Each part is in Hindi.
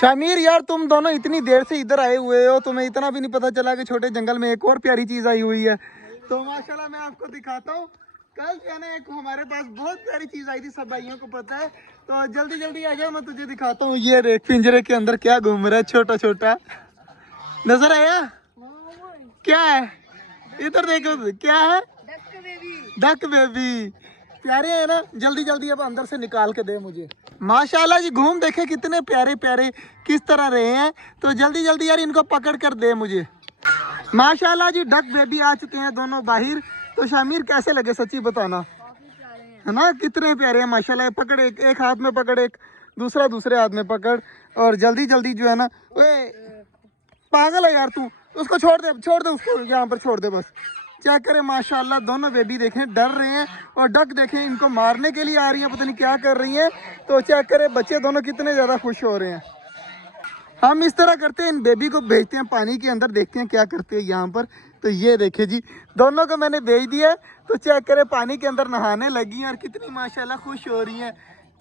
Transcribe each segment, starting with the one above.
शामिर यार तुम दोनों इतनी देर से इधर आए हुए हो, तुम्हें इतना भी नहीं पता चला कि छोटे जंगल में एक और प्यारी चीज आई हुई है। तो माशाल्लाह मैं आपको दिखाता हूँ। कल जो है ना एक हमारे पास बहुत प्यारी चीज आई थी, सब भाइयों को पता है। तो जल्दी जल्दी आ जाओ, मैं तुझे दिखाता हूँ। ये देख पिंजरे के अंदर क्या घूम रहा है, छोटा छोटा नजर आया? क्या है? इधर देखो क्या है। डक बेबी प्यारे है ना। जल्दी जल्दी अब अंदर से निकाल के दे मुझे। माशाल्लाह जी घूम देखे कितने प्यारे प्यारे किस तरह रहे हैं। तो जल्दी जल्दी यार इनको पकड़ कर दे मुझे। माशाल्लाह जी डक बेबी आ चुके हैं दोनों बाहर। तो शामिर कैसे लगे सच्ची बताना, है ना? कितने प्यारे हैं माशाल्लाह। पकड़, एक हाथ में पकड़, एक दूसरा दूसरे हाथ में पकड़। और जल्दी जल्दी जो है ना, ओए पागल है यार तू, उसको छोड़ दे उसको यहाँ पर छोड़ दे बस। चेक करें माशाल्लाह दोनों बेबी देखें डर रहे हैं, और डक देखें इनको मारने के लिए आ रही है, पता नहीं क्या कर रही हैं। तो चेक करें बच्चे दोनों कितने ज़्यादा खुश हो रहे हैं। हम इस तरह करते हैं, इन बेबी को भेजते हैं पानी के अंदर, देखते हैं क्या करते हैं यहाँ पर। तो ये देखे जी दोनों को मैंने भेज दिया। तो चेक करें पानी के अंदर नहाने लगी हैं और कितनी माशाल्लाह खुश हो रही हैं।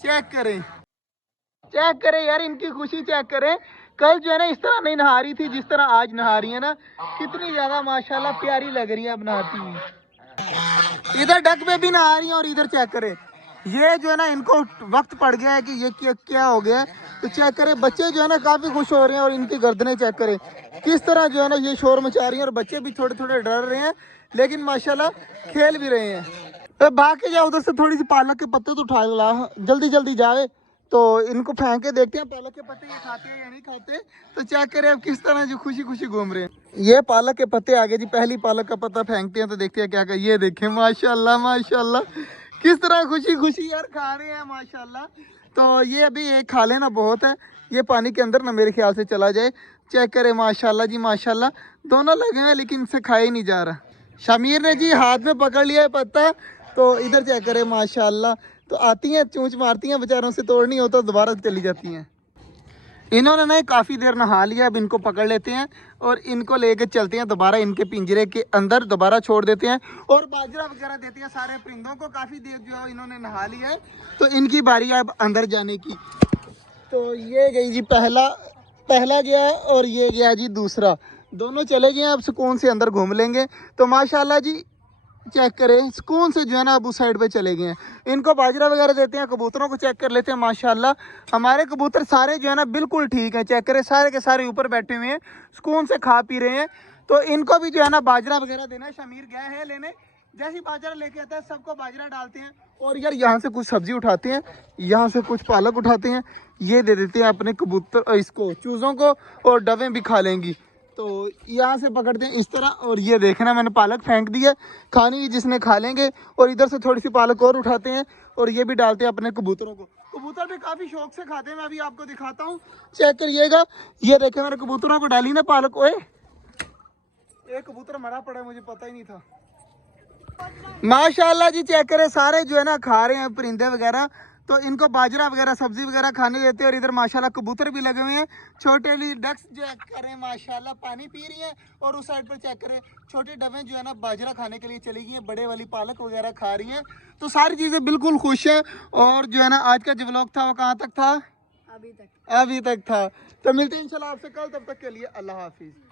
चेक करें यार इनकी खुशी चेक करें। कल जो है ना इस तरह नहीं नहा रही थी जिस तरह आज नहा रही है ना। कितनी ज्यादा माशाल्लाह प्यारी लग रही है अब नहाती हुई। इधर डक में भी नहा रही है और इधर चेक करें। ये जो है ना इनको वक्त पड़ गया है कि ये क्या हो गया है। तो चेक करें बच्चे जो है ना काफी खुश हो रहे हैं, और इनकी गर्दनें चेक करें किस तरह जो है ना ये शोर मचा रही है। और बच्चे भी थोड़े थोड़े डर रहे हैं, लेकिन माशाल्लाह खेल भी रहे हैं। तो भाग के जाओ उधर से, थोड़ी सी पालक के पत्ते तो उठा ला, जल्दी जल्दी जाए। तो इनको फेंक के देखते हैं पालक के पत्ते ये खाते हैं या नहीं खाते। तो चेक करें अब किस तरह जो खुशी खुशी घूम रहे हैं। ये पालक के पत्ते आगे जी, पहली पालक का पत्ता फेंकते हैं तो देखते हैं क्या कर। ये देखें माशाल्लाह माशाल्लाह किस तरह खुशी खुशी यार खा रहे हैं माशाल्लाह। तो ये अभी एक खा लेना बहुत है, ये पानी के अंदर ना मेरे ख्याल से चला जाए। चेक करें माशाल्लाह जी माशाल्लाह दोनों लगे हैं, लेकिन इनसे खाया ही नहीं जा रहा। शमीर ने जी हाथ में पकड़ लिया है पत्ता। तो इधर चेक करें माशाल्लाह, तो आती हैं चूंच मारती हैं, बेचारों से तोड़ नहीं होता दोबारा चली जाती हैं। इन्होंने ना काफ़ी देर नहा लिया, अब इनको पकड़ लेते हैं और इनको लेके चलते हैं दोबारा इनके पिंजरे के अंदर, दोबारा छोड़ देते हैं और बाजरा वगैरह देते हैं सारे परिंदों को। काफ़ी देर जो है इन्होंने नहा लिया है, तो इनकी बारी है अब अंदर जाने की। तो ये गई जी पहला गया और ये गया जी दूसरा, दोनों चले गए। अब सुकून से अंदर घूम लेंगे। तो माशाल्लाह जी चेक करें सुकून से जो है ना अब उस साइड पे चले गए हैं। इनको बाजरा वगैरह देते हैं। कबूतरों को चेक कर लेते हैं। माशाल्लाह हमारे कबूतर सारे जो है ना बिल्कुल ठीक है। चेक करें सारे के सारे ऊपर बैठे हुए हैं, सुकून से खा पी रहे हैं। तो इनको भी जो है ना बाजरा वगैरह देना। शमीर गया है लेने, जैसे बाजरा लेके आता है सबको बाजरा डालते हैं। और यार यहाँ से कुछ सब्जी उठाते हैं, यहाँ से कुछ पालक उठाते हैं, ये दे देते हैं अपने कबूतर इसको चूज़ों को, और डवें भी खा लेंगी। तो यहाँ से पकड़ते हैं इस तरह, और ये देखना मैंने पालक फेंक दी है, खानी जिसने खा लेंगे। और इधर से थोड़ी सी पालक और उठाते हैं और ये भी डालते हैं अपने कबूतरों को। कबूतर भी काफ़ी शौक से खाते हैं, मैं अभी आपको दिखाता हूँ, चेक करिएगा। ये देखे मैंने कबूतरों को डाली ना पालक। ओए एक कबूतर मरा पड़ा है, मुझे पता ही नहीं था। माशाल्लाह जी चेक करें सारे जो है ना खा रहे हैं परिंदे वगैरह। तो इनको बाजरा वगैरह सब्जी वगैरह खाने देते हैं। और इधर माशाल्लाह कबूतर भी लगे हुए हैं, छोटे वाली डक्स जो करें माशाल्लाह पानी पी रही हैं। और उस साइड पर चेक करें छोटे डबे जो है ना बाजरा खाने के लिए चली गई हैं, बड़े वाली पालक वगैरह खा रही हैं। तो सारी चीज़ें बिल्कुल खुश हैं। और जो है ना आज का जो व्लॉग था वो कहाँ तक था? अभी तक था। तो मिलते हैं इंशाल्लाह आपसे कल, तब तक के लिए अल्लाह हाफिज़।